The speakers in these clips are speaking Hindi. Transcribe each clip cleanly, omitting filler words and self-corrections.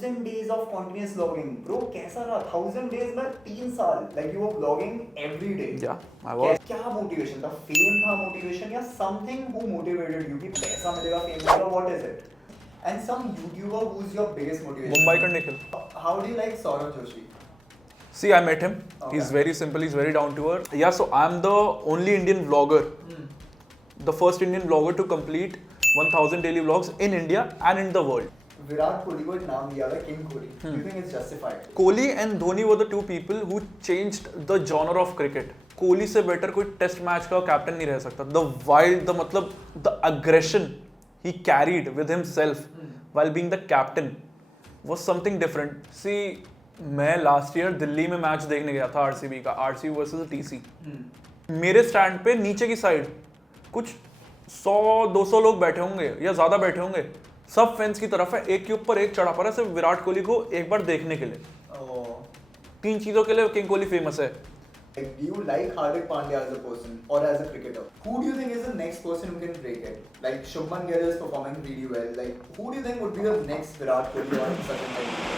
1000 days of continuous vlogging. Bro, कैसा रहा 1000 days में 3 साल? Like you were vlogging every day. Yeah, I was. क्या motivation था? Fame था motivation या something who motivated you कि पैसा मिलेगा, fame मिलेगा? What is it? And some YouTuber who's your biggest motivation? Mumbai ka Nikhil. How do you like Saurabh Joshi? See, I met him. Okay. He's very simple. He's very down to earth. Yeah, so I'm the only Indian vlogger, the first Indian vlogger to complete 1000 daily vlogs in India and in the world. Virat Kohli को एक नाम दिया है king Kohli. Do you think it's justified? Kohli and Dhoni were the two people who changed the genre of cricket. Kohli से बेटर कोई टेस्ट मैच का कैप्टन नहीं रह सकता. The wild, the मतलब the aggression he carried with himself while being the captain was something different. See, मैं लास्ट ईयर दिल्ली में मैच देखने गया था आरसीबी का, आरसीबी वर्सेस टीसी. मेरे स्टैंड पे नीचे की साइड कुछ 100-200 लोग बैठे होंगे या ज्यादा बैठे होंगे. सब फैंस की तरफ है, एक के ऊपर एक चढ़ा पड़ा है सिर्फ विराट कोहली को एक बार देखने के लिए. तीन चीजों के लिए किंग कोहली फेमस है. Like, do you like Hardik Pandya as a person or as a cricketer? Who do you think is the next person who can break it? Like Shubman Gill is performing really well. Like who do you think would be the next Virat Kohli or Sachin Tendulkar?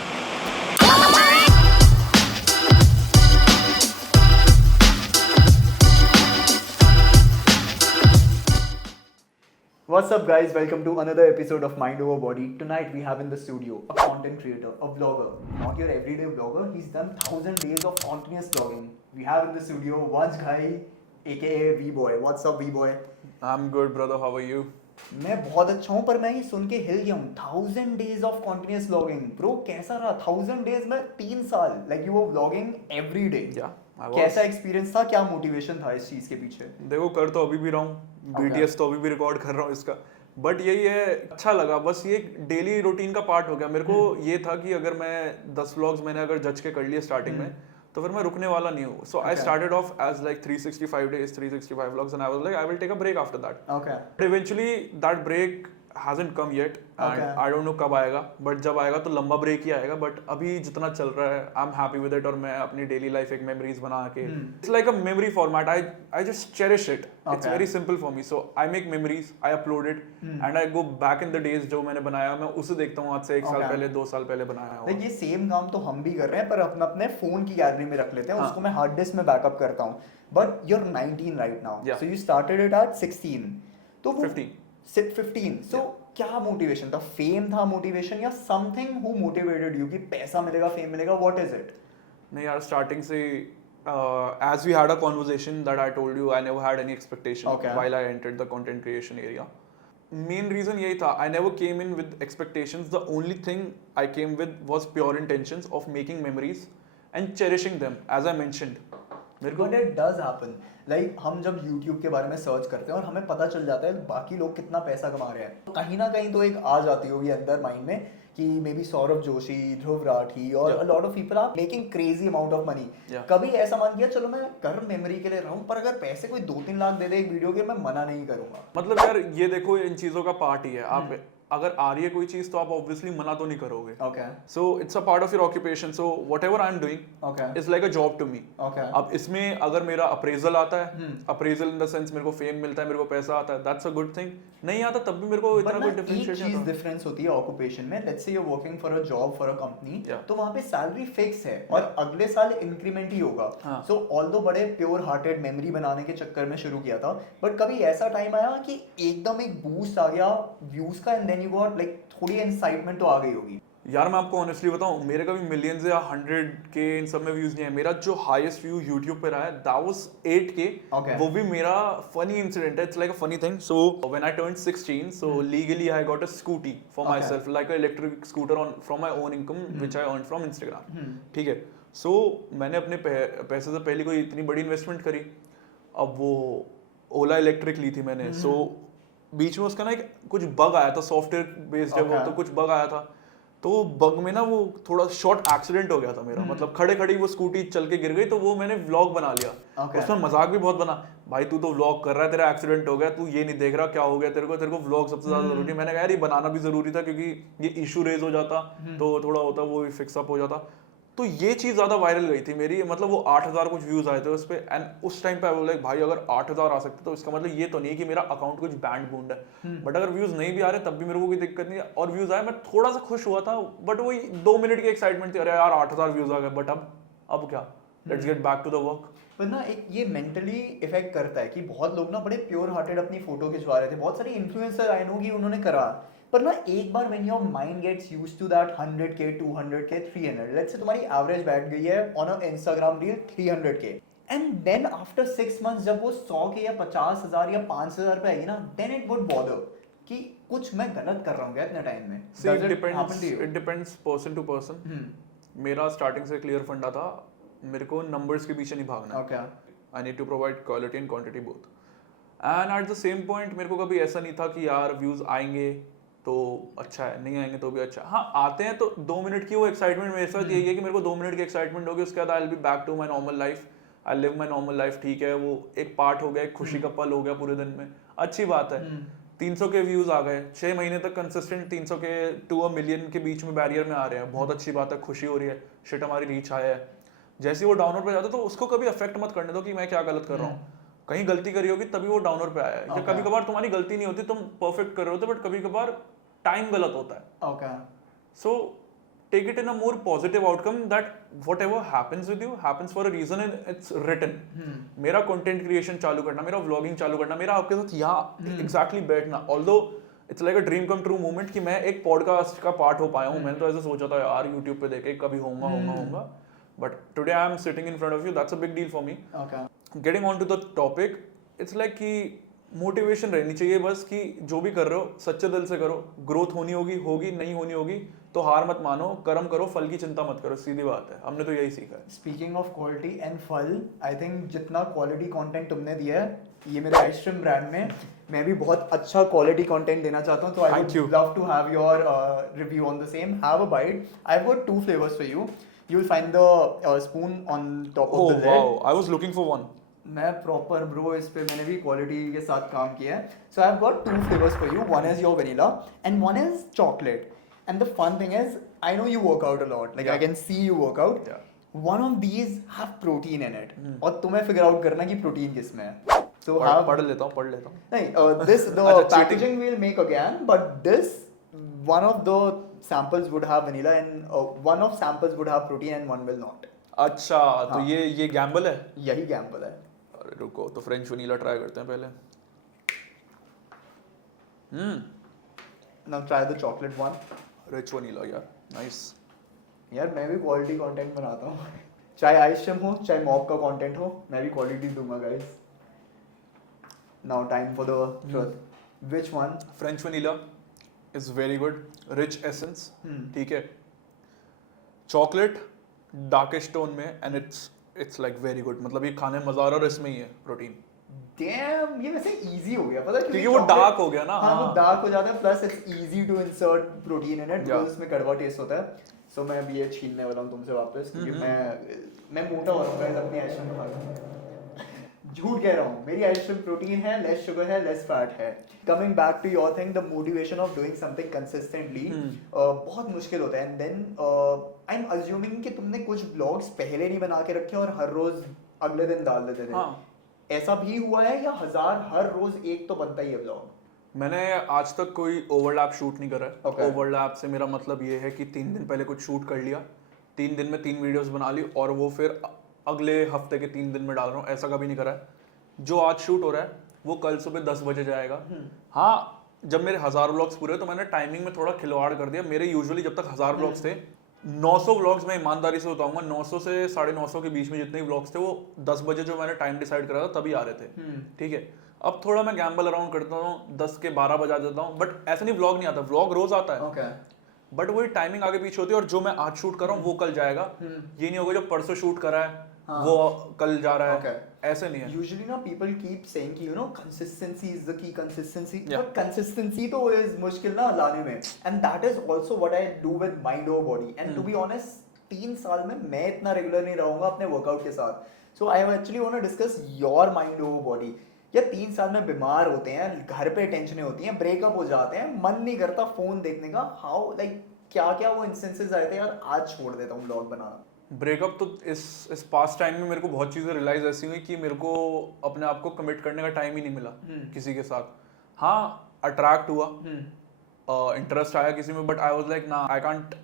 What's up guys, welcome to another episode of Mind Over Body. Tonight we have in the studio a content creator, a vlogger. Not your everyday vlogger, he's done 1000 days of continuous vlogging. We have in the studio Vansh Ghai aka V-Boy. What's up V-Boy? I'm good brother, how are you? मैं बहुत अच्छा हूँ पर मैं ये सुन के हिल गया हूँ. 1000 days of continuous vlogging. Bro, कैसा रहा 1000 days में 3 साल? Like you were vlogging every day. Yeah, I was. कैसा एक्सपीरियंस था, क्या मोटिवेशन था इस चीज के पीछे? देखो कर तो अभी भी रहा हूँ, BTS तो अभी भी रिकॉर्ड कर रहा हूँ इसका, बट यही है, अच्छा लगा. बस ये डेली रूटीन का पार्ट हो गया. मेरे को ये था कि अगर मैं 10 व्लॉग्स मैंने अगर जज के कर लिए स्टार्टिंग में तो फिर मैं रुकने वाला नहीं हूँ. So I started off as like 365 days 365 vlogs and I was like I will take a break after that. Okay. But eventually that break hasn't come yet and I don't know कब आएगा, बट जब आएगा तो लंबा ब्रेक ही आएगा. बट अभी जितना चल रहा है I am happy with it और मैं अपनी डेली लाइफ एक मेमोरीज बना के, it's like a memory format. I just cherish it. It's very simple for me. So I make memories, I upload it and I go back in the days जो मैंने बनाया मैं उसे देखता हूँ आज से 1 साल पहले 2 साल पहले बनाया हो. ये सेम काम तो हम भी कर रहे हैं पर अपने अपने फोन की गैलरी में रख लेते हैं. उसको मैं हार्ड डिस्क में बैकअप करता हूँ. But you are 19 right now, so you started it at 16. तो 15. सो क्या मोटिवेशन था? फेम था मोटिवेशन या समथिंग हु मोटिवेटेड यू कि पैसा मिलेगा, फेम मिलेगा? What is it? नहीं यार, स्टार्टिंग से as we had a conversation that I told you, I never had any expectation while I entered the content creation area. Main reason यही था, I never came in with expectations. The only thing I came with was pure intentions of making memories and cherishing them, as I mentioned. But it does happen. Like हम जब YouTube के बारे में सर्च करते हैं और हमें पता चल जाता है बाकी लोग कितना पैसा कमा रहे हैं, तो कहीं ना कहीं तो एक आ जाती होगी अंदर माइंड में कि मे बी सौरभ जोशी, ध्रुव राठी और a lot of people are making crazy amount of money. कभी ऐसा मन किया चलो मैं कर मेमोरी के लिए रहा हूँ, पर अगर पैसे कोई 2-3 लाख दे दे एक वीडियो के, मैं मना नहीं करूंगा. मतलब यार ये देखो, इन चीजों का पार्ट ही है. आप अगर आ रही है कोई चीज तो आप ऑब्वियसली मना तो नहीं करोगे. So it's a part of your occupation. So whatever I am doing is like a job to me. अब इसमें अगर मेरा अप्रेजल आता है, अप्रेजल इन द सेंस मेरे को फेम मिलता है, मेरे को पैसा आता है, दैट्स अ गुड थिंग. नहीं आता तब भी मेरे को इतना कोई डिफरेंशिएशन नहीं. डिफरेंस होती है ऑक्यूपेशन में. Let's say you are working for a job for a company, तो वहां पे सैलरी फिक्स है और अगले साल इंक्रीमेंट ही होगा. सो ऑल्दो बड़े प्योर हार्टेड मेमोरी बनाने के चक्कर में शुरू किया था, बट कभी ऐसा टाइम आया कि एकदम एक बूस्ट आ गया व्यूज का and then you got like थोड़ी एक्साइटमेंट तो आ गई होगी? यार मैं आपको ऑनेस्टली बताऊं, मेरे कभी मिलियंस या 100K इन सब में व्यूज नहीं है. मेरा जो हाईएस्ट व्यू YouTube पे रहा है दैट वाज 8K. वो भी मेरा फनी इंसिडेंट है. It's like a funny thing. So when I turned 16, so legally I got a scooty for my self, like a electric scooter on from my own income which I earn from Instagram. ठीक है. सो मैंने अपने पैसे से पहले कोई इतनी बड़ी इन्वेस्टमेंट करी. अब वो ओला इलेक्ट्रिक ली थी मैंने. सो बीच में उसका ना एक कुछ बग आया था, सॉफ्टवेयर बेस्ड है वो, तो कुछ बग आया था. तो बग में ना वो थोड़ा शॉर्ट एक्सीडेंट हो गया था मेरा. मतलब खड़े खड़ी वो स्कूटी चल के गिर गई, तो वो मैंने व्लॉग बना लिया. उसमें मजाक भी बहुत बना, भाई तू तो व्लॉग कर रहा है, तेरा एक्सीडेंट हो गया, तू ये नहीं देख रहा क्या हो गया तेरे को व्लॉग सबसे ज्यादा जरूरी. मैंने कहा यार ये बनाना भी जरूरी था क्योंकि ये इशू रेज हो जाता तो थोड़ा होता वो फिक्स अप हो जाता. तो ये चीज ज्यादा वायरल गई थी मेरी, मतलब वो 8,000 कुछ व्यूज आए थे उस पे, एंड उस टाइम पे आई वाज लाइक भाई अगर 8,000 आ सकते तो इसका मतलब ये तो नहीं है कि मेरा अकाउंट कुछ बैंड बूंड है, बट अगर व्यूज नहीं भी आ रहे तब भी मेरे को कोई दिक्कत नहीं है, और व्यूज आए मैं थोड़ा सा खुश हुआ था, बट वही 2 मिनट की एक्साइटमेंट थी, अरे यार 8,000 व्यूज आ गए, बट अब क्या, let's get back to the work. पर ना एक ये मेंटली इफेक्ट करता है कि बहुत लोग ना बड़े प्योर हार्टेड अपनी फोटो खिंचवा रहे थे, बहुत सारे इन्फ्लुएंसर आई नो कि उन्होंने करा, पर ना एक बार when your mind gets used to that 100k 200k 300, let's say तुम्हारी एवरेज बैठ गई है on a Instagram reel 300k, and then after 6 months जब वो 100k या 50,000 या 5,000 पे आएगी ना, देन इट वुड बॉदर कि कुछ मैं गलत कर रहा हूँ क्या इतने टाइम में। It depends person to person. मेरा स्टार्टिंग से क्लियर फंडा था, मेरे को नंबर्स के पीछे नहीं भागना। Okay, I need to provide quality and quantity both, and at the same point मेरे को कभी ऐसा नहीं था कि यार व्यूज आएंगे तो अच्छा है, नहीं आएंगे तो भी अच्छा है। हाँ आते हैं तो 2 मिनट की वो एक्साइटमेंट मेरे साथ यही है कि मेरे को 2 मिनट की एक्साइटमेंट होगी, उसके बाद I will be back to my normal life, I live my normal life, ठीक है, वो एक पार्ट हो गया, एक खुशी का पल हो गया पूरे दिन में, अच्छी बात है। 300 के व्यूज आ गए 6 महीने तक कंसिस्टेंट, 300 के टू अ मिलियन के बीच में बैरियर में आ रहे हैं, बहुत अच्छी बात है, खुशी हो रही है, शिट हमारी रीच आया है। जैसे वो डाउनलोड पे जाता है तो उसको कभी अफेक्ट मत करने दो कि मैं क्या गलत कर रहा हूँ, कहीं गलती करी होगी तभी वो डाउनलोड पे आया है, या कभी कभार तुम्हारी गलती नहीं होती, तुम परफेक्ट कर रहे होते, बट कभी कभार टाइम गलत होता है। Okay, so take it in a more positive outcome that whatever happens with you happens for a reason and it's written. मेरा कंटेंट क्रिएशन चालू करना, मेरा व्लॉगिंग चालू करना, मेरा आपके साथ यहाँ एग्जैक्टली बैठना, although it's like a dream come true moment कि मैं एक पॉडकास्ट का पार्ट हो पाया हूँ। मैंने तो ऐसे सोचा था यार यूट्यूब पे देखे कभी होगा, but today I am sitting in front of you, that's a big deal for me. Getting on to the topic, it's like कि मोटिवेशन रहनी चाहिए बस कि जो भी कर रहे हो सच्चे दिल से करो, ग्रोथ होनी होगी, नहीं होनी होगी तो हार मत मानो, कर्म करो, फल की चिंता मत करो, सीधी बात है, हमने तो यही सीखा है। स्पीकिंग ऑफ क्वालिटी एंड फल, आई थिंक जितना क्वालिटी कंटेंट तुमने दिया है, ये मेरे आइसक्रीम ब्रांड में मैं भी बहुत अच्छा क्वालिटी कंटेंट देना चाहता हूँ, तो I would love to have your review on the same. Have a bite, I have got 2 flavours for you, you will find the spoon on top of the lid. Wow, I was looking for one. मैं प्रॉपर ब्रो, इस पे मैंने भी क्वालिटी के साथ काम किया है। So I have got 2 flavours for you, one is your vanilla and one is chocolate, and the fun thing is I know you work out a lot, like I can see you work out, one of these have protein in it, और तुम्हें फिगर आउट करना कि प्रोटीन किसमें है। So पढ़ लेता हूँ नहीं, this the packaging we'll make again, but this one of the samples would have vanilla and one of samples would have protein and one will not. अच्छा, तो ये गैम्बल है, यही गैम्बल है। अरे रुको, तो फ्रेंच वनीला ट्राई करते हैं पहले। Now try the chocolate one. Rich vanilla यार, नाइस। यार मैं भी क्वालिटी कंटेंट बनाता हूँ, चाहे आइसक्रीम हो चाहे मॉक का कंटेंट हो, मैं भी क्वालिटी दूंगा guys. Now time for the truth. Which one? French vanilla is very good, rich essence, ठीक है। Chocolate darkish tone में and it's like very good, मतलब ये खाने में मजा आ रहा है और इसमें ही है प्रोटीन। Damn, ये वैसे easy हो गया, पता है क्योंकि वो डार्क हो गया ना। हाँ, वो डार्क हो जाता है, plus it's easy to insert protein in it because इसमें कड़वा टेस्ट होता है। So मैं अभी ये छीनने वाला हूँ तुमसे वापस, क्योंकि मैं मोटा हो रहा हूँ अपनी आइसक्रीम खा। झूठ कह रहा हूँ, मेरी आइसक्रीम प्रोटीन है, लेस शुगर है, लेस फैट है। Coming back to your thing, the motivation of doing something consistently बहुत मुश्किल होता है, and then I am assuming कि तुमने कुछ ब्लॉग्स पहले नहीं बना के रखे और हर रोज अगले दिन डाल देते थे। ऐसा भी हुआ है या हर रोज एक तो बनता ही है ब्लॉग? मैंने आज तक कोई ओवरलैप शूट नहीं करा है। ओवरलैप से मेरा मतलब ये है कि 3 दिन पहले कुछ शूट कर लिया, 3 दिन में 3 वीडियोस बना ली और वो फिर अगले हफ्ते के 3 दिन में डाल रहा हूँ, ऐसा कभी नहीं करा है। जो आज शूट हो रहा है वो कल सुबह 10 बजे जाएगा। हाँ, जब मेरे 1000 व्लॉग्स पूरे तो मैंने टाइमिंग में थोड़ा खिलवाड़ कर दिया। मेरे यूजुअली जब तक 1000 व्लॉग्स थे, 900 व्लॉग्स मैं ईमानदारी से बताऊंगा, 900 से 950 के बीच में जितने व्लॉग्स थे वो 10 बजे जो मैंने टाइम डिसाइड करा था तभी आ रहे थे। ठीक है, अब थोड़ा मैं गैम्बल अराउंड करता हूँ, 10 के 12 बजा देता हूँ, बट ऐसा नहीं व्लॉग नहीं आता, व्लॉग रोज आता है। बट वही टाइमिंग आगे पीछे होती है, और जो मैं आज शूट कर रहा हूँ वो कल जाएगा। ये नहीं होगा जो परसों शूट करा है वो कल जा रहा है, ऐसे नहीं है। Usually ना people keep saying कि you know consistency is the key, consistency, but consistency तो is मुश्किल ना लाने में, and that is also what I do with mind over body, and to be honest 3 साल में मैं इतना रेगुलर नहीं रहूंगा अपने वर्कआउट के साथ। So I actually want to discuss your mind over body। या 3 साल में बीमार होते हैं, घर पे टेंशनें होती हैं, ब्रेकअप हो जाते हैं, मन नहीं करता फोन देखने का, हाउ लाइक क्या क्या वो इंस्टेंसेस आए थे यार आज छोड़ देता हूँ ब्लॉग बनाना। ब्रेकअप तो इस पास्ट टाइम में मेरे को बहुत चीज़ें रियलाइज ऐसी हुई कि मेरे को अपने आप को कमिट करने का टाइम ही नहीं मिला किसी के साथ. हाँ, अट्रैक्ट हुआ, इंटरेस्ट आया किसी में, बट आई वाज लाइक ना, I can't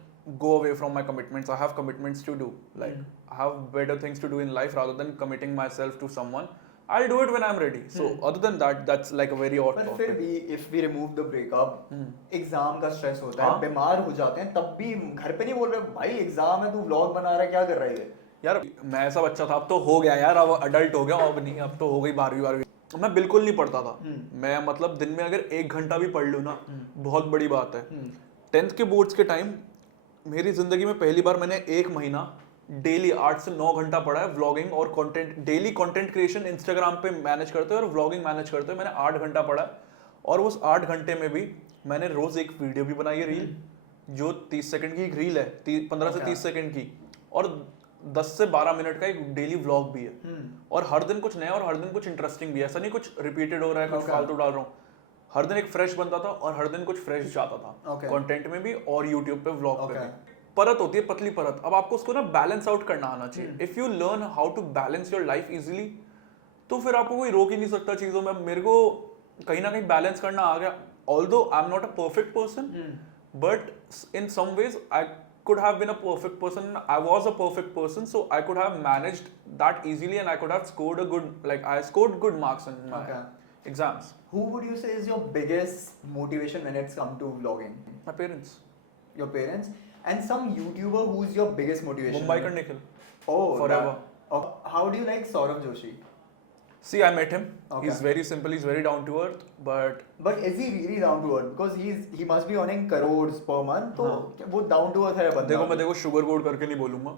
go away from my commitments. I have commitments to do. Like I have better things to do in life rather than committing myself to someone. I'll do it when I'm ready. So other than that, that's like a very odd पर topic. फिर भी if we remove the breakup, exam का स्ट्रेस होता है, बीमार हो जाते हैं, तब भी घर पे नहीं बोल रहे भाई एग्जाम है, तू व्लॉग बना रहा है, क्या कर रहा है ये? यार मैं ऐसा बच्चा था, अब तो हो गया यार, अब अडल्ट हो गया, अब नहीं, अब तो हो गई 12वीं. मैं बिल्कुल नहीं पढ़ता था. मैं मतलब दिन में अगर 1 घंटा भी पढ़ लूँ ना, बहुत बड़ी बात है. 10th के बोर्ड्स के टाइम मेरी जिंदगी में पहली बार मैंने 1 महीना डेली 8 से 9 घंटा पढ़ा है व्लॉगिंग और content, daily content creation Instagram पे मैनेज करते हुए और व्लॉगिंग मैनेज करते हुए मैंने 8 घंटा पढ़ा है. और उस 8 घंटे में भी मैंने रोज एक वीडियो भी बनाई है, रील, जो 30 सेकंड की एक रील है, 15 से 30 सेकंड की, और 10 से 12 मिनट का एक डेली व्लॉग भी है. और हर दिन कुछ नया और हर दिन कुछ इंटरेस्टिंग भी है. ऐसा नहीं कुछ रिपीटेड हो रहा है, कुछ फालतू डाल रहा हूँ. हर दिन एक फ्रेश बनता था और हर दिन कुछ फ्रेश जाता था, कंटेंट में भी और यूट्यूब पे व्लॉग पे भी. परत होती है, पतली परत. अब आपको उसको ना बैलेंस आउट करना आना चाहिए. If you learn how to balance your life easily, तो फिर आपको कोई रोक ही नहीं सकता चीजों में. मेरे को कहीं ना कहीं बैलेंस करना आ गया. Although I am not a perfect person, but in some ways I could have been a perfect person. I was a perfect person, so I could have managed that easily and I could have scored a good, like I scored good marks in my exams. Who would you say is your biggest motivation when it's come to vlogging? My parents. Your parents? And some YouTuber who's your biggest motivation? Mumbai ka Nikhil. Oh, forever. How do you like Saurav Joshi? See, I met him. He's very simple. He's very down to earth. But is he really down to earth? Because he must be earning crores per month. तो वो down to earth है बंदा. देखो sugar coat करके नहीं बोलूँगा.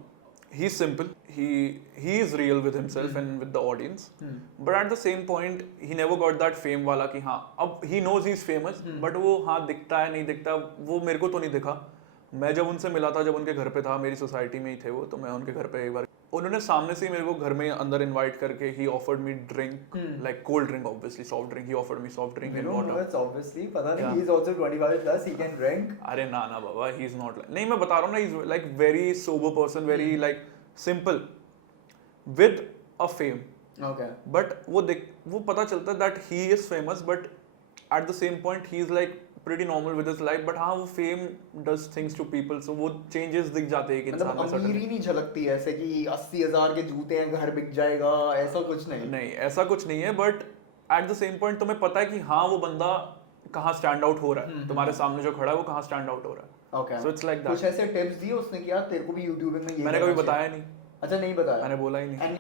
He's simple. He is real with himself and with the audience. But at the same point, he never got that fame वाला कि हाँ, अब he knows he's famous. But वो हाँ दिखता है नहीं दिखता, वो मेरे को तो नहीं दिखा. मैं जब उनसे मिला था, जब उनके घर पे था, मेरी सोसाइटी में ही थे वो, तो मैं उनके घर पे एक बार, उन्होंने सामने से ही मेरे को घर में अंदर इनवाइट करके ही offered me drink, like cold drink, obviously soft drink. He offered me soft drink and water. It's obviously पता नहीं, he is also 25 plus, he can drink. अरे ना ना बाबा, he is not like, नहीं मैं बता रहा हूँ ना, he is like very sober person, very like simple with a fame. Okay. But वो पता चलता है that he is famous, but at the same point he is like pretty normal with his life. But हाँ, वो fame does things to people, so वो changes दिख जाते हैं एक इंसान में. मतलब अमीरी नहीं झलकती है ऐसे कि 80,000 के जूते हैं, घर बिक जाएगा, ऐसा कुछ नहीं. नहीं, ऐसा कुछ नहीं है. But at the same point तुम्हें पता है कि हाँ, वो बंदा कहाँ स्टैंड आउट हो रहा है, तुम्हारे सामने जो खड़ा है वो कहाँ स्टैंड आउट हो रहा है. Okay. So it's like that. कुछ ऐसे टिप्स दिए उसने कि यार तेरे को भी यूट्यूबिंग में ये मैंने कभी बताया नहीं. अच्छा, नहीं बताया. मैंने बोला ही नहीं.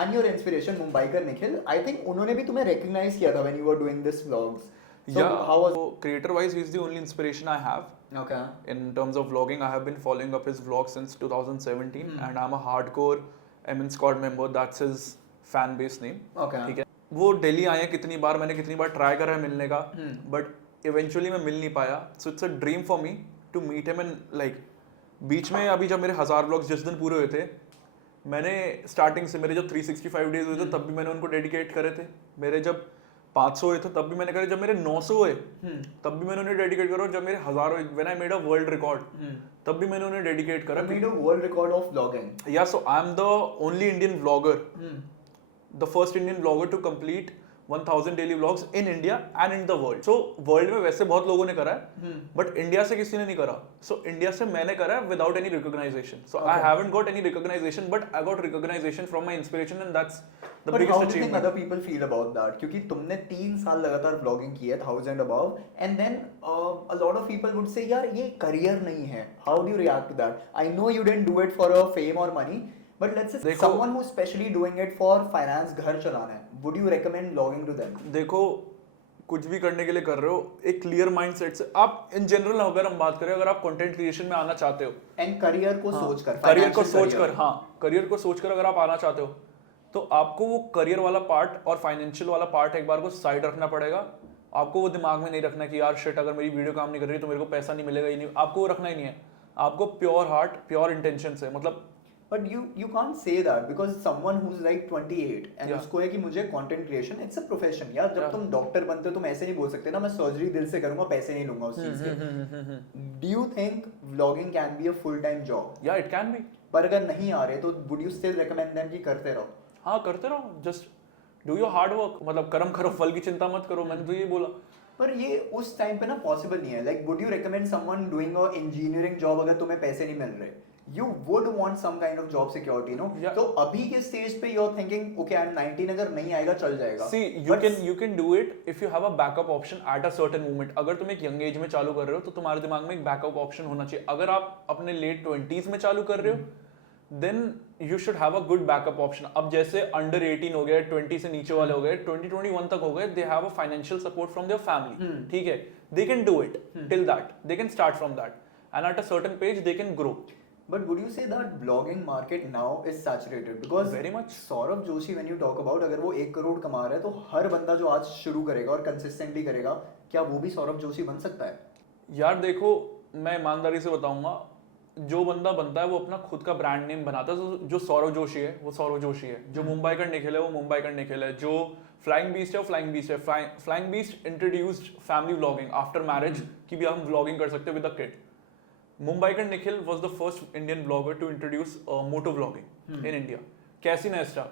And your inspiration Mumbaikar Nikhil, I think उन्होंने भी तुम्हें recognize किया था when you were doing this vlogs. So how was? So creator wise, he's the only inspiration I have. Okay. In terms of vlogging, I have been following up his vlogs since 2017, and I'm a hardcore Emin Squad member. That's his fan base name. Okay. ठीक है. वो दिल्ली आए कितनी बार, मैंने कितनी बार ट्राई करा है मिलने का, but eventually मैं मिल नहीं पाया. So it's a dream for me to meet him and like बीच में अभी जब मेरे 1000 vlogs जिस दिन पूरे हुए थे, मैंने स्टार्टिंग से मेरे जब 365 डेज हुए थे तब भी मैंने उनको डेडिकेट करे थे. मेरे जब 500 हुए थे तब भी मैंने करे, जब मेरे 900 हुए तब भी मैंने उन्हें डेडिकेट करा, जब मेरे 1000 हुए, when I made a world record, तब भी मैंने उन्हें डेडिकेट करा. You made a world record of vlogging. Yeah, so I'm the only Indian vlogger, the first Indian vlogger to complete 1000 daily vlogs in India and in the world. So world में वैसे बहुत लोगों ने करा है, but India से किसी ने नहीं करा. So India से मैंने करा है without any recognition. So I haven't got any recognition, but I got recognition from my inspiration, and that's the biggest achievement. But how do you think other people feel about that? क्योंकि तुमने 3 साल लगातार vlogging की है 1000 above, and then a lot of people would say यार ये career नहीं है. How do you react to that? I know you didn't do it for a fame or money, but let's say someone who's specially doing it for finance, घर चलाना है, would you recommend vlogging to them? देखो, कुछ भी करने के लिए कर रहे हो, एक क्लियर माइंडसेट से आप इन जनरल अगर हम बात करें, अगर आप कंटेंट क्रिएशन में आना चाहते हो एंड करियर को सोचकर, करियर को सोचकर अगर आप आना चाहते हो, तो आपको वो करियर वाला पार्ट और फाइनेंशियल वाला पार्ट एक बार को साइड रखना पड़ेगा. आपको वो दिमाग में नहीं रखना कि यार शिट, अगर मेरी वीडियो काम नहीं कर रही तो मेरे को पैसा नहीं मिलेगा ही नहीं. आपको वो रखना ही नहीं है. आपको प्योर हार्ट, प्योर इंटेंशन से, मतलब But you can't say that because someone who's like 28 and Yeah. उसको है कि मुझे content creation it's a profession यार जब Yeah. तुम डॉक्टर बनते हो तुम ऐसे नहीं बोल सकते ना मैं सर्जरी दिल से करूंगा पैसे नहीं लूंगा उस चीज के. Do you think vlogging can be a full time job? Yeah, it can be. पर अगर नहीं आ रहे तो would you still recommend them कि करते रहो? हाँ करते रहो, just do your hard work, मतलब कर्म करो फल की चिंता मत करो, मैंने तो ये बोला. पर ये उस टाइम पे ना पॉसिबल नहीं है. Like would you recommend someone doing a engineering job अगर तुम्हें पैसे नहीं मिल रहे? You would want some kind of job security, no? Yeah. तो अभी के स्टेज पे you're thinking, okay, I'm 19 अगर नहीं आएगा चल जाएगा. See, you can do it if you have a backup option at a certain moment. अगर तुम एक यंग एज में चालू कर रहे हो तो तुम्हारे दिमाग में एक बैकअप ऑप्शन होना चाहिए. अगर आप अपने लेट 20s में चालू कर रहे हो then you should have a good backup option. अब जैसे under 18 हो गए, 20 से नीचे वाले हो गए, 20-21 तक हो गए, they have a financial support from their family. ठीक है, they can do it till that. They can start from that, and at a certain page they can grow. But would you say that blogging market now is saturated? Because Very much. Saurabh Joshi when you talk about अगर वो 1 करोड़ कमा रहा है तो हर बंदा जो आज शुरू करेगा और कंसिस्टेंटली करेगा क्या वो भी सौरभ जोशी बन सकता है? यार देखो, मैं ईमानदारी से बताऊंगा, जो बंदा बनता है वो अपना खुद का ब्रांड नेम बनाता है. तो जो सौरभ जोशी है वो सौरभ जोशी है, जो मुंबई का निखिल है वो मुंबई का निखिल है, जो फ्लाइंग बीस्ट है वो फ्लाइंग बीस्ट है. Flying beast introduced family vlogging after marriage कि भी हम व्लॉगिंग कर सकते हैं विद अ किड. Mumbai का Nikhil was the first Indian blogger to introduce motor vlogging in India. Cassie Neistat,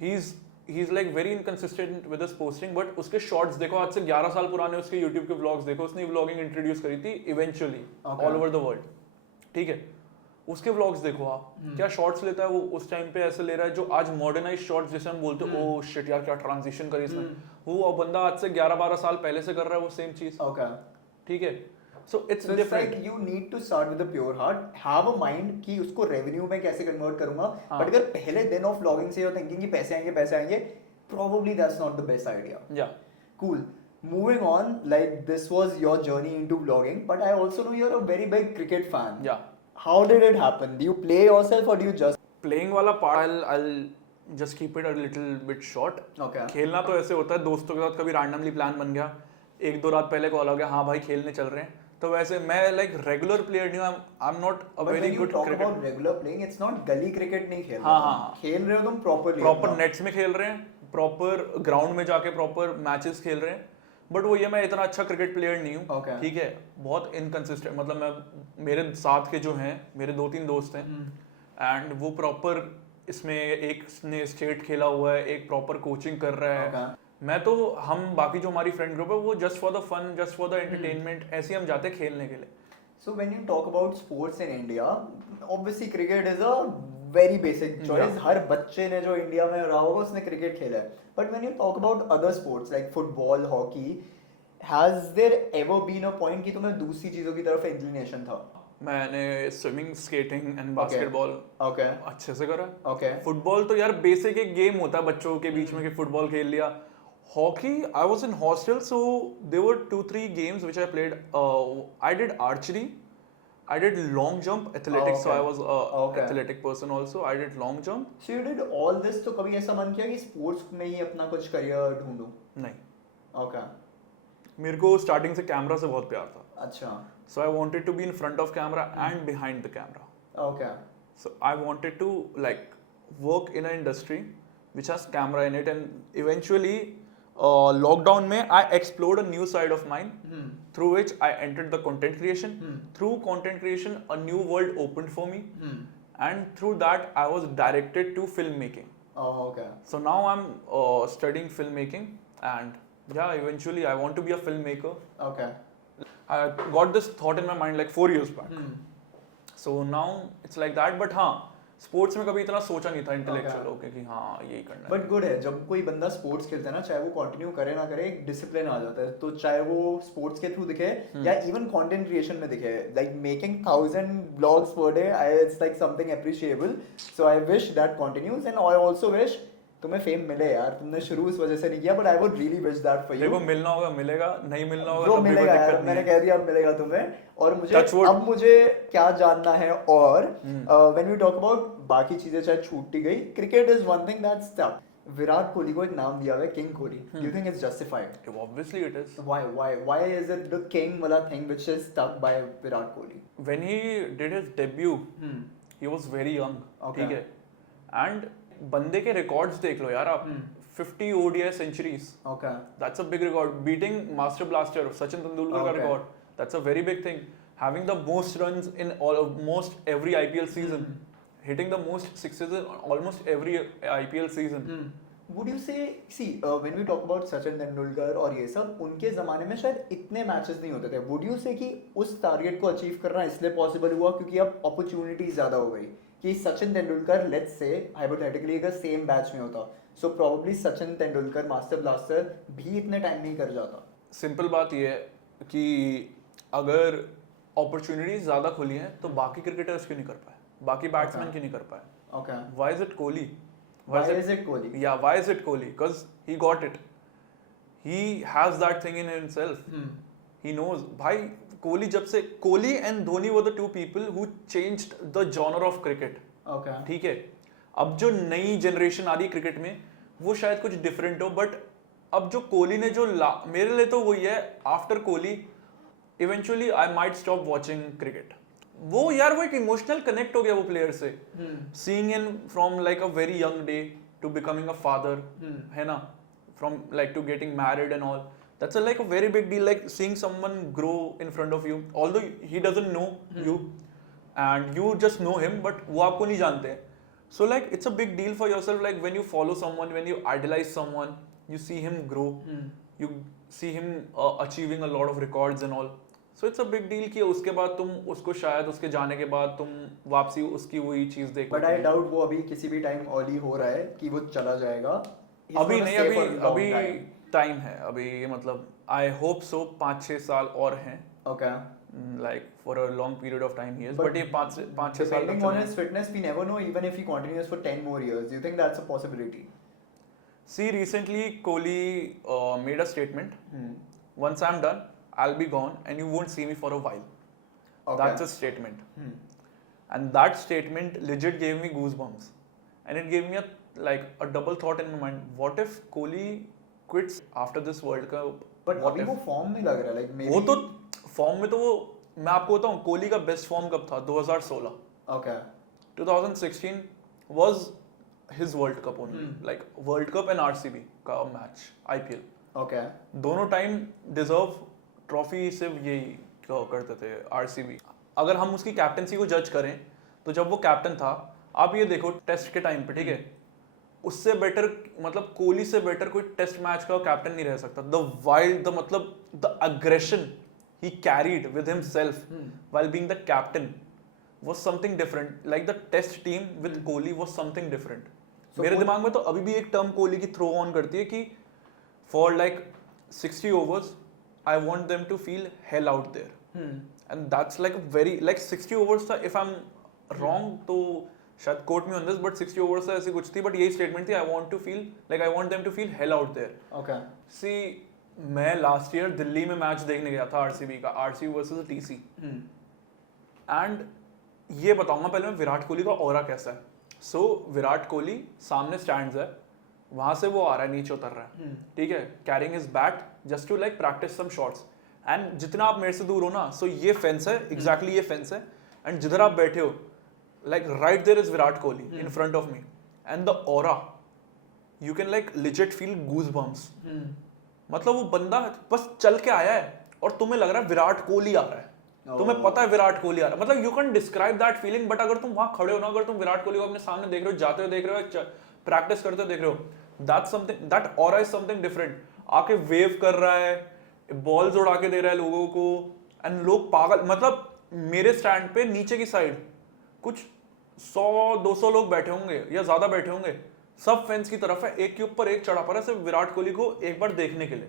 he's like very inconsistent with his posting, but उसके shorts देखो, आज से 11 साल पुराने उसके YouTube के vlogs देखो, उसने vlogging introduce करी थी eventually all over the world. ठीक है, उसके vlogs देखो आप, क्या shorts लेता है वो उस टाइम पे ऐसे ले रहा है जो आज modernized shorts जैसे हम बोलते हैं, oh shit यार क्या transition करी इसने, वो बंदा आज से 11-12 साल पहले से कर रहा है वो same चीज. ठीक है. So it's different. Like you need to start with a pure heart, have a mind कि उसको revenue में कैसे convert करूँगा. But अगर पहले दिन of vlogging से you're thinking कि पैसे आएंगे, probably that's not the best idea. Yeah. Cool. Moving on, like this was your journey into vlogging, but I also know you're a very big cricket fan. Yeah. How did it happen? Do you play yourself or do you just? Playing वाला part I'll just keep it a little bit short. Okay. खेलना तो ऐसे होता है, दोस्तों के साथ कभी randomly plan बन गया, 1-2 रात पहले कॉल हो गया, हाँ भाई खेलने चल रहे हैं, तो वैसे मैं लाइक रेगुलर प्लेयर नहीं हूँ. आई am not a very good cricket. About regular playing, it's not गली क्रिकेट नहीं खेल रहे. हाँ. खेल रहे हो तुम प्रॉपर नेट्स में खेल रहे हैं, प्रॉपर ग्राउंड में जाके प्रॉपर मैचेस खेल रहे हैं. बट वो ये मैं इतना अच्छा क्रिकेट प्लेयर नहीं हूँ. ठीक है, बहुत इनकंसिस्टेंट, मतलब मैं मेरे साथ के जो हैं मेरे 2-3 दोस्त हैं एंड वो प्रॉपर इसमें एक ने स्टेट खेला हुआ है, एक प्रॉपर कोचिंग कर रहा है. मैं तो हम बाकी जो हमारी फ्रेंड ग्रुप है वो just for the fun, just for the entertainment ऐसे हम जाते हैं खेलने के लिए. So when you talk about sports in India, obviously cricket is a very basic choice. हर बच्चे ने जो इंडिया में रहा होगा उसने क्रिकेट खेला है. But when you talk about other sports like football, hockey, has there ever been a point कि तुम्हें दूसरी चीजों की तरफ इंक्लिनेशन था? मैंने स्विमिंग, स्केटिंग एंड बास्केटबॉल अच्छे से करा. फुटबॉल तो यार बेसिक एक गेम होता है बच्चों के बीच में कि फुटबॉल खेल लिया. Hockey, I was in hostel, so there were 2-3 games which I played. I did archery, I did long jump, athletics. So I was a athletic person also. I did long jump. So you did all this, तो कभी ऐसा मन किया कि स्पोर्ट्स में ही अपना कुछ करियर ढूंढूं? नहीं. मेरे को स्टार्टिंग से कैमरा से बहुत प्यार था. अच्छा. So I wanted to be in front of camera and behind the camera. So I wanted to like work in an industry which has camera in it, and eventually lockdown में I explored a new side of mine through which I entered the content creation. Through content creation a new world opened for me, and through that I was directed to filmmaking. So now I'm studying filmmaking, and yeah, eventually I want to be a filmmaker. I got this thought in my mind like 4 years back. So now it's like that. But हाँ, स्पोर्ट्स में कभी इतना सोचा नहीं था इंटेलेक्चुअल होके कि हाँ यही करना है. बट गुड है, जब कोई बंदा स्पोर्ट्स खेलता है ना, चाहे वो कंटिन्यू करे ना करे, एक डिसिप्लिन आ जाता है. तो चाहे वो स्पोर्ट्स के थ्रू दिखे या इवन कंटेंट क्रिएशन में दिखे, like making 1000 blogs per day, it's like something appreciable. So I wish that continues, and I also wish तुम्हें फेम मिले यार. तुमने शुरू इस वजह से नहीं किया, but I would really wish that for you. देखो मिलना होगा मिलेगा, नहीं मिलना होगा तो मिलेगा यार. मैंने कह दिया अब मिलेगा तुम्हें. और मुझे अब मुझे क्या जानना है, और व्हेन वी टॉक अबाउट बाकी चीजें चाहे छूटी गई, cricket is one thing that's stuck. Virat Kohli को एक नाम दिया हुआ है king Kohli. You think it's justified? Obviously it is. Why is it the king वाला thing which is stuck by Virat Kohli? When he did his debut he was very young, Okay. ठीक है, एंड बंदे के रिकॉर्ड्स देख लो यार आप, 50 ODI centuries. Okay. That's a big record. Beating Master Blaster, Sachin Tendulkar का Okay. record. That's a very big thing. Having the most runs in almost every IPL season. Hitting the most sixes in almost every IPL season. Would you say, see, when we talk about Sachin Tendulkar और ये सब, उनके ज़माने में शायद इतने मैचेस नहीं होते थे. Would you say कि उस टारगेट को अचीव करना इसलिए पॉसिबल हुआ क्योंकि अब अपॉर्चुनिटी ज़्यादा हो गई कि Sachin Tendulkar let's say hypothetically अगर सेम बैच में होता so probably Sachin Tendulkar master blaster भी इतने टाइम नहीं कर जाता. सिंपल बात ये है कि अगर अपॉर्चुनिटीज ज़्यादा खुली हैं तो बाकी क्रिकेटर्स क्यों नहीं कर पाए, बाकी बैट्समैन क्यों नहीं कर पाए? Okay. Why is it Kohli? Why is it Kohli? Yeah, why is it Kohli? Because he got it. He has that thing in himself. He knows. भाई कोहली जब से Kohli and Dhoni were the two people who changed the genre of cricket. Okay. ठीक है. अब जो नई जनरेशन आ रही है क्रिकेट में वो शायद कुछ डिफरेंट हो, बट अब जो कोहली ने जो मेरे लिए तो वही है, after Kohli eventually I might stop watching cricket. वो यार वो एक इमोशनल कनेक्ट हो गया वो प्लेयर से, seeing him from like a very young day to becoming a father, है ना, from like to getting married and all. That's like a very big deal, like seeing someone grow in front of you, although he doesn't know you and you just know him, but वो आपको नहीं जानते हैं. So like it's a big deal for yourself, like when you follow someone, when you idolize someone, you see him grow, you see him achieving a lot of records and all. So it's a big deal कि उसके बाद तुम उसको शायद उसके जाने के बाद तुम वापसी उसकी वही चीज देख. But I doubt वो अभी किसी भी टाइम ऑली हो रहा है कि वो चला जाएगा. He's अभी gonna नहीं, stay for a long अभी time. टाइम है अभी, मतलब आई होप सो 5-6 साल और हैं, Okay. like for a long period of time he is, But but ये 5-6 साल Depending तक on his fitness, we never know. Even if he continues for 10 more years, do you think that's a possibility? See, recently Kohli made a statement. Once I'm done, I'll be gone and you won't see me for a while. Okay. That's a statement. And that statement legit gave me goosebumps. And it gave me a double thought in my mind. What if Kohli quits after this World Cup? But What अभी if? वो फॉर्म में लग रहा है, like maybe. वो तो फॉर्म में तो वो, मैं आपको बताऊं कोहली का बेस्ट फॉर्म कब था? 2016. Okay. 2016 was his World Cup only. Like World Cup and RCB का मैच, IPL. Okay. दोनों टाइम डिजर्व ट्रॉफी सिर्फ यही करते थे RCB. अगर हम उसकी कैप्टनसी को जज करें तो जब वो कैप्टन था, आप ये देखो टेस्ट के टाइम पे, ठीक है, उससे बेटर, मतलब कोहली से बेटर कोई टेस्ट मैच का कैप्टन नहीं रह सकता. द वाइल्ड, द मतलब the aggression he carried with himself while being the captain was something different. Like the test team with Kohli was something different. So मेरे दिमाग में तो अभी भी एक टर्म कोहली की थ्रो ऑन करती है कि for like 60 overs I want them to feel hell out there. And that's like a very, like 60 overs था, if I'm wrong तो शायद कोर्ट में on this, but 60 overs था ऐसी कुछ थी, but यही स्टेटमेंट थी, I want them to feel hell out there. Okay. See, मैं लास्ट ईयर दिल्ली में मैच देखने गया था आरसीबी का, आरसीबी वर्सेस टीसी, एंड ये बताऊंगा पहले मैं विराट कोहली का ऑरा कैसा है. सो विराट कोहली सामने स्टैंड्स है, वहां से वो आ रहा है, नीचे उतर रहा है, ठीक है, carrying his bat just to like practice some shots. And जितना आप मेरे से दूर हो ना, सो ये फेंस है, एग्जैक्टली ये फेंस है, एंड जिधर आप बैठे हो, like right there is Virat Kohli in front of me, and the aura, you can like legit feel goosebumps. मतलब वो बंदा बस चल के आया है और तुम्हें लग रहा है विराट कोहली आ रहा है, तुम्हें पता है विराट कोहली आ रहा है, मतलब you can describe that feeling. But अगर तुम वहां खड़े हो ना, अगर तुम विराट कोहली को अपने सामने देख रहे हो, जाते हुए देख रहे हो, प्रैक्टिस करते हुए देख रहे हो, that's something, that aura is something different. आके वेव कर रहा है, बॉल्स उड़ा के दे रहा है लोगों को, एंड लोग पागल, मतलब मेरे स्टैंड पे नीचे की साइड कुछ 100-200 लोग बैठे होंगे या ज्यादा बैठे होंगे, सब फैंस की तरफ है, एक के ऊपर एक चढ़ा पड़ा सिर्फ विराट कोहली को एक बार देखने के लिए.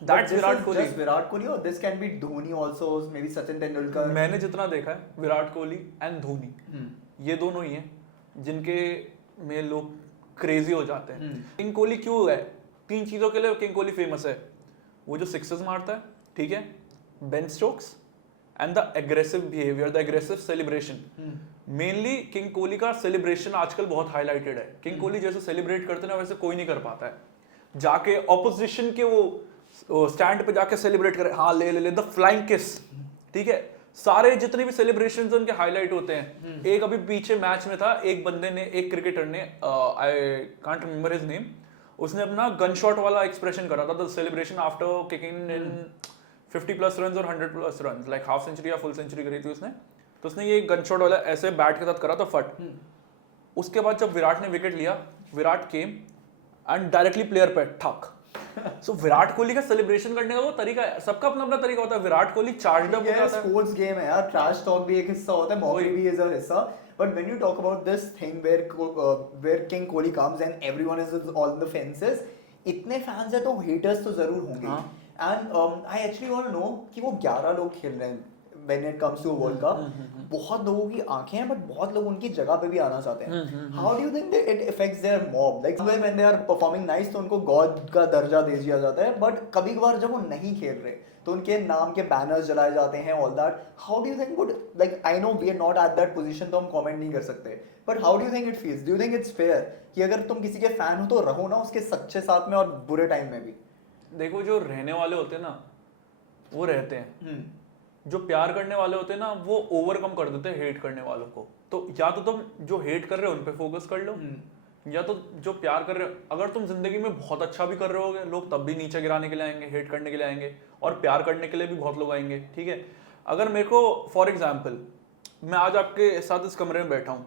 That's Virat Kohli. Just Virat Kohli or this can be Dhoni also, maybe Sachin Tendulkar. मैंने जितना देखा है विराट कोहली एंड धोनी, ये दोनों ही हैं जिनके में लोग क्रेजी हो जाते हैं. किंग कोहली क्यों है? 3 चीजों के लिए किंग कोहली फेमस है. वो जो सिक्सेस मारता है, ठीक है, Ben Stokes, and the aggressive behaviour, the aggressive celebration. Mainly king Kohli का सेलिब्रेशन आजकल बहुत हाईलाइटेड है. किंग कोहली जैसे सेलिब्रेट करते हैं ना, वैसे कोई नहीं कर पाता है. जाके ऑपोजिशन के वो स्टैंड पे जाके सेलिब्रेट करे, हाँ ले द फ्लाइंग किस, ठीक है, सारे जितने भी सेलिब्रेशंस उनके हाईलाइट होते हैं। एक अभी पीछे मैच में था, एक बंदे ने, एक क्रिकेटर ने, I can't remember his name, उसने अपना गन शॉट वाला एक्सप्रेशन करा था the celebration after kicking in 50 plus run और 100 plus run, like half century या फुल सेंचुरी करी थी उसने। तो उसने ये गन शॉट वाला ऐसे बैट के साथ करा था फट। उसके बाद जब विराट ने विकेट लिया, Virat came and directly player पे ठक। सो विराट कोहली का सेलिब्रेशन करने का वो तरीका है, सबका अपना अपना तरीका होता है। विराट कोहली चार्जड अप हो जाता है। स्पोर्ट्स गेम है यार, ट्रैश टॉक भी एक हिस्सा होता है, मॉकरी भी इज अ हिस्सा। But when you talk about this thing where king Kohli comes and everyone is on the fences, इतने फैंस है तो हेटर्स तो जरूर होंगे। And I actually want to know कि वो 11 लोग खेल रहे हैं when it comes to a World Cup, बहुत लोगों की आंखें हैं, बट बहुत लोग उनकी जगह पे भी आना चाहते हैं। How do you think that it affects their mob? Like when they are performing nice तो उनको गॉड का दर्जा दे दिया जाता है, बट कभी कभार जब वो नहीं खेल रहे तो उनके नाम के बैनर्स जलाए जाते हैं, all that. How do you think would, like I know we are not at that position तो हम कमेंट नहीं कर सकते, but how do you think it feels? Do you think it's fair कि अगर तुम किसी के फैन हो तो रहो ना उसके सच्चे साथ में और बुरे टाइम में भी? देखो, जो रहने वाले होते हैं ना वो रहते हैं, जो प्यार करने वाले होते हैं ना वो ओवरकम कर देते हैं हेट करने वालों को। तो या तो तुम जो हेट कर रहे हो उन पे फोकस कर लो, या तो जो प्यार कर रहे हो, अगर तुम जिंदगी में बहुत अच्छा भी कर रहे होगे लोग तब भी नीचे गिराने के लिए आएंगे, हेट करने के लिए आएंगे, और प्यार करने के लिए भी बहुत लोग आएंगे। ठीक है, अगर मेरे को फॉर एग्जाम्पल मैं आज आपके साथ इस कमरे में बैठा हूँ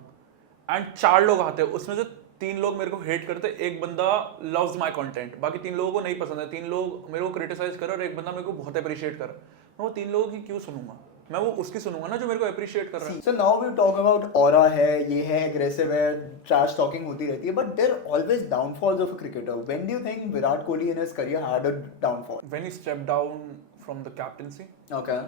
एंड 4 लोग आते हैं, उसमें से 3 लोग मेरे को हेट करते, एक बंदा लव्स माय कंटेंट, बाकी 3 लोगों को नहीं पसंद है, 3 लोग मेरे को क्रिटिसाइज कर और एक बंदा मेरे को बहुत अप्रिशिएट कर, मैं वो 3 लोगों की क्यों सुनूंगा? मैं वो उसकी सुनूंगा ना जो मेरे को अप्रिशिएट कर रहा है। So now we talk about aura है, ये है, aggressive है, trash talking होती रहती है, but there are always downfalls of a cricketer. When do you think Virat Kohli in his career had a downfall? When he stepped down from the captaincy. Okay.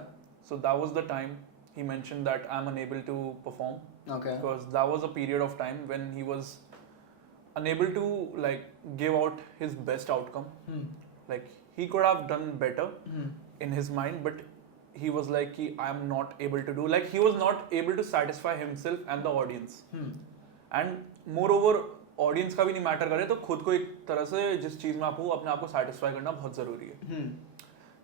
So that was the time he mentioned that I'm unable to perform. Okay. Because that was a period of time when he was unable to like give out his best outcome. Like he could have done better in his mind, but he was like I'm not able to do, like he was not able to satisfy himself and the audience. And moreover audience का भी नहीं मैटर करे तो खुद को एक तरह से जिस चीज में आप हो अपने आप को satisfy करना बहुत जरूरी है।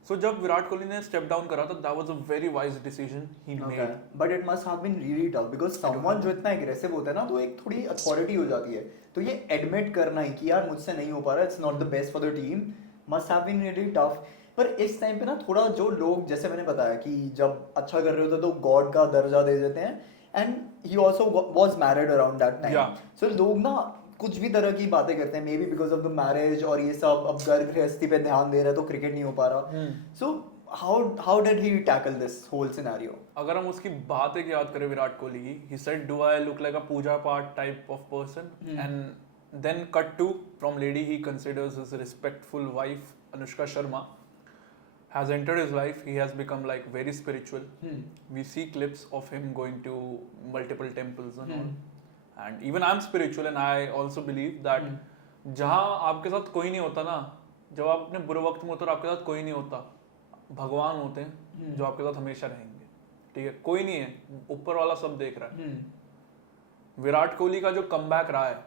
So जब विराट कोहली ने स्टेप डाउन करा तो that was a very wise decision he made. But it must have been really tough because someone जो इतना aggressive होता है ना तो एक थोड़ी authority हो जाती है, तो ये admit करना ही कि यार मुझसे नहीं हो पा रहा, it's not the best for the team, must have been really tough. पर इस टाइम पे ना थोड़ा जो लोग, जैसे मैंने बताया कि जब अच्छा कर रहे होते तो गॉड का दर्जा दे देते हैं, and he also was married around that time, so लोग ना कुछ भी तरह की बातें करते हैं, may be because of the marriage और ये सब, अब घर गृहस्थी पे ध्यान दे रहा है तो क्रिकेट नहीं हो पा रहा। So how did he tackle this whole scenario? अगर हम उसकी बात एक याद करें विराट कोहली की, he said do I look like a पूजा पाठ type of person, and then cut to from lady he considers his respectful wife Anushka Sharma has entered his life. He has become like very spiritual. We see clips of him going to multiple temples and all, and even I'm spiritual and I also believe that जहाँ आपके साथ कोई नहीं होता ना, जब आप अपने बुरे वक्त में होते और आपके साथ कोई नहीं होता, भगवान होते हैं जो आपके साथ हमेशा रहेंगे। ठीक है, कोई नहीं है, ऊपर वाला सब देख रहा है। विराट कोहली का जो कमबैक रहा है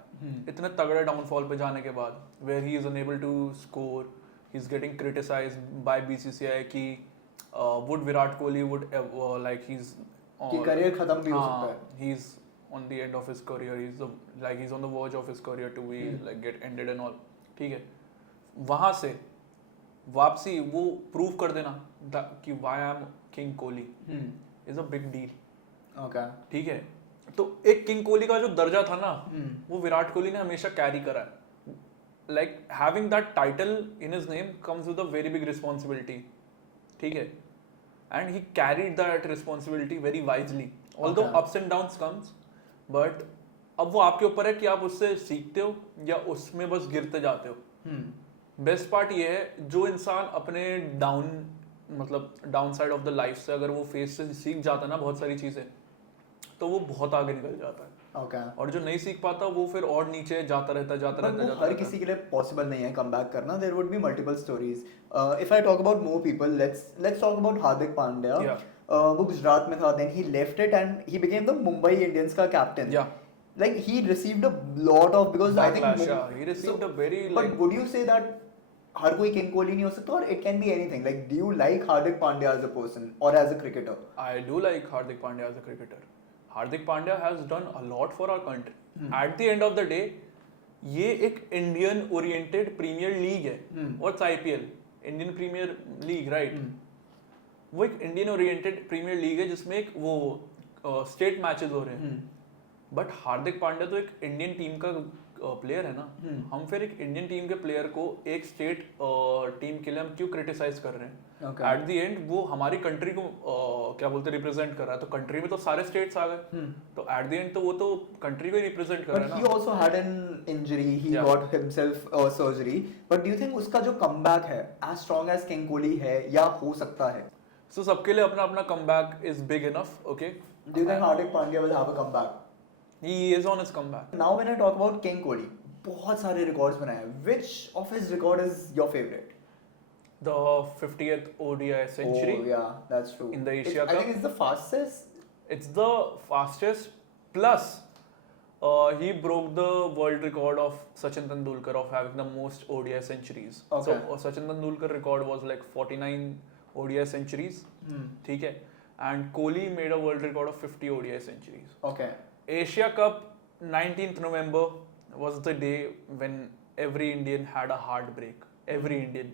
इतने तगड़े डाउनफॉल पे जाने के बाद, where he is unable to score, he is getting criticised by BCCI कि would Virat Kohli would like he is कि करियर खत्म भी हो सकता है, he is on the end of his career, he's on the verge of his career to be like get ended and all. ठीक है, वहां से वापसी वो प्रूव कर देना कि why I'm King Kohli is a big deal. Okay. ठीक है, तो एक किंग कोहली का जो दर्जा था ना वो विराट कोहली ने हमेशा कैरी करा है। Like having that title in his name comes with a very big responsibility. ठीक है, and he carried that responsibility very wisely. Although ups and downs comes, but अब वो आपके ऊपर है कि आप उससे सीखते हो या उसमें बस गिरते जाते हो। बेस्ट पार्ट ये है, जो इंसान अपने down side of the life से अगर वो फेस से सीख जाता है ना बहुत सारी चीजें, तो वो बहुत आगे निकल जाता है। और जो नहीं सीख पाता वो फिर और नीचे जाता रहता है। हर किसी के लिए पॉसिबल नहीं है कम बैक करना। There would be multiple stories. If I talk about more people, let's talk about Hardik Pandya. वो गुजरात में था, then he left it and he became the Mumbai Indians का captain. Yeah. Like he received a lot of, because backlash, I think he received a very but would you say that हर कोई किंग कोहली नहीं हो सकता और it can be anything. Like, do you like Hardik Pandya as a person or as a cricketer? I do like Hardik Pandya as a cricketer. Hardik Pandya has done a lot for our country. At the end of the day, ये एक इंडियन ओरिएंटेड प्रीमियर लीग है. What's IPL? Indian premier league, right? वो एक इंडियन ओरिएंटेड प्रीमियर लीग है जिसमें एक वो स्टेट मैचेस हो रहे हैं. बट हार्दिक पांड्या तो एक इंडियन टीम का प्लेयर है ना. हम फिर एक इंडियन टीम के प्लेयर को एक स्टेट टीम के लिए हम क्यों क्रिटिसाइज कर रहे हैं? एट द एंड वो हमारी कंट्री को क्या बोलते हैं रिप्रेजेंट कर रहा है. तो कंट्री में तो सारे स्टेट्स आ गए. तो एट द एंड तो वो तो कंट्री को ही रिप्रेजेंट कर रहा है ना. But he also had an injury. He got himself surgery. But do you think उसका जो comeback है as strong as King Kohli है या हो सकता है? So सबके लिए अपना अपना comeback is big enough. Okay. Do you think Hardik Pandya will have a comeback? He is on his comeback. Now when I talk about King Kohli, बहुत सारे records बनाए हैं. Which of his record is your favorite? The 50th ODI century. Oh yeah, that's true. In the Asia Cup. I think it's the fastest. It's the fastest. Plus, he broke the world record of Sachin Tendulkar of having the most ODI centuries. Okay. So Sachin Tendulkar record was like 49 ODI centuries. ठीक है. And Kohli made a world record of 50 ODI centuries. Okay. Asia Cup 19th November was the day when every Indian had a heartbreak. Every Indian,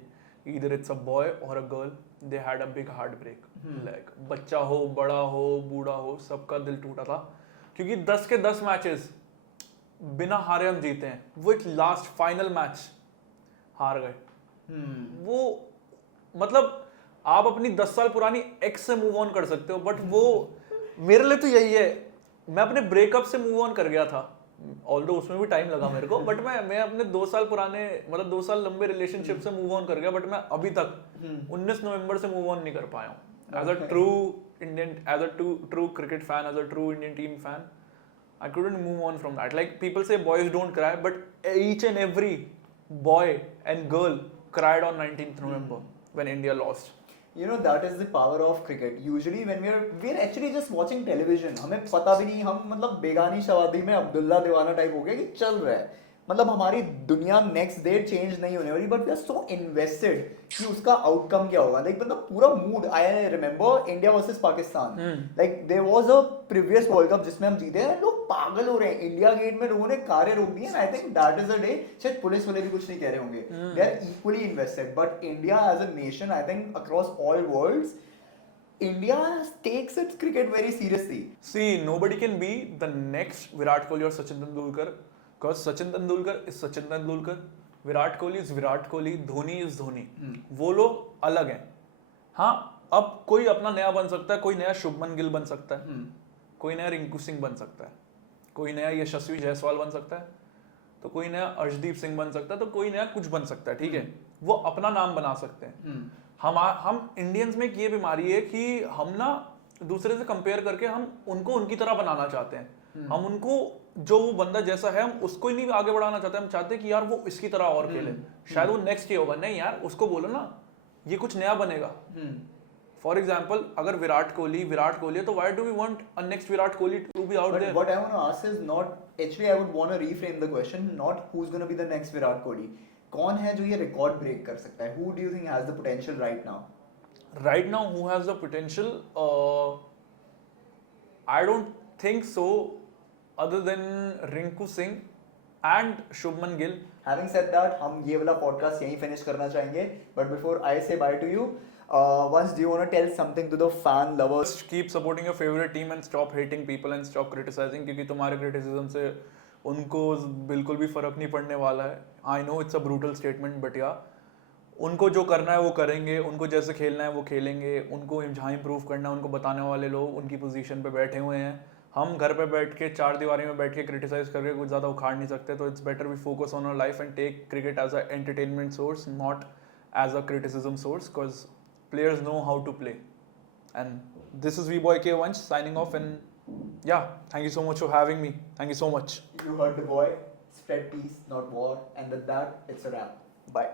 either it's a boy or a girl, they had a big heartbreak. Like बच्चा हो, बड़ा हो, बूढ़ा हो, सबका दिल टूटा था. क्योंकि 10 के 10 मैचेस बिना हारे हम जीते हैं. वो एक लास्ट फाइनल मैच हार गए. वो मतलब आप अपनी 10 साल पुरानी एक्स से मूव ऑन कर सकते हो, बट वो मेरे लिए तो यही है. मैं अपने ब्रेकअप से मूव ऑन कर गया था, ऑल्दो उसमें भी टाइम लगा मेरे को, बट मैं अपने 2 साल पुराने मतलब 2 साल लंबे रिलेशनशिप से मूव ऑन कर गया. बट मैं अभी तक 19 नवंबर से मूव ऑन नहीं कर पाया हूँ. As a true Indian, as a true cricket fan, as a true Indian team fan, I couldn't move on from that. Like people say boys don't cry, but each and every boy and girl cried on 19th November when India lost. You know, that is the power of cricket. Usually when we're actually just watching television, हमें पता भी नहीं, हम मतलब बेगानी शवादी में अब्दुल्ला दीवाना टाइप हो गया कि चल रहा है. मतलब हमारी दुनिया नेक्स्ट डे चेंज नहीं होने वाली, but we are so invested कि उसका आउटकम क्या होगा. लाइक मतलब पूरा mood. I remember India versus Pakistan. Like there was a previous world cup जिसमें हम जीते हैं. लोग पागल हो रहे हैं. इंडिया गेट में लोगों ने कारें रोक दी हैं. I think that is a day. शायद पुलिस वाले भी कुछ नहीं कह रहे होंगे. They are equally invested. But India as a nation, I think across all worlds, India takes its cricket very seriously. See, nobody can be the next Virat Kohli or Sachin Tendulkar. Because Sachin Tendulkar is Sachin Tendulkar, Virat Kohli is Virat Kohli, Dhoni is Dhoni. वो लोग अलग हैं. हाँ, अब कोई अपना नया बन सकता है, कोई नया शुभमन गिल बन सकता है, कोई नया रिंकू सिंह बन सकता है, कोई नया यशस्वी जायसवाल बन सकता है, तो कोई नया अर्शदीप सिंह बन सकता है, तो कोई नया कुछ बन सकता है. ठीक है, वो अपना नाम बना सकते हैं. हम इंडियंस में एक ये बीमारी है कि हम ना दूसरे से कंपेयर करके हम उनको उनकी तरह बनाना चाहते हैं. हम उनको जो वो बंदा जैसा है हम उसको ही नहीं आगे बढ़ाना चाहते. हम चाहते हैं कि यार वो इसकी तरह और खेले, शायद वो नेक्स्ट ये होगा. नहीं यार, उसको बोलो ना ये कुछ नया बनेगा. फॉर एग्जाम्पल, अगर विराट कोहली है तो why do we want a next Virat Kohli to be out there? What I want to ask is not, actually I would want to reframe the question, not who's going to be the next Virat Kohli. कौन है जो ये रिकॉर्ड ब्रेक कर सकता है? Who do you think has the potential right now? Right now, who has the potential? I don't think so, other than Rinku Singh and Shubman Gill. Having said that, हम ये वाला पॉडकास्ट यहीं फिनिश करना चाहेंगे. But before I say bye to you, once do you want to tell something to the fan lovers? Just keep supporting your favorite team and stop hating people and stop criticizing, क्योंकि तुम्हारे criticism से उनको बिल्कुल भी फर्क नहीं पड़ने वाला है. I know it's a brutal statement, but या उनको जो करना है वो करेंगे, उनको जैसे खेलना है वो खेलेंगे, उनको जहाँ इंप्रूव करना है उनको बताने वाले लोग उनकी पोजीशन पे बैठे हुए हैं. हम घर पे बैठ के 4 दीवारी में बैठ के क्रिटिसाइज करके कुछ ज़्यादा उखाड़ नहीं सकते. तो it's better we focus on our life and take cricket as a entertainment source, not as a criticism source, because players know how to play. And this is V-Boy K Vansh signing off, and yeah, thank you so much for having me. Thank you so much. You heard the boy. Spread peace, not war. And with that, it's a wrap. Bye.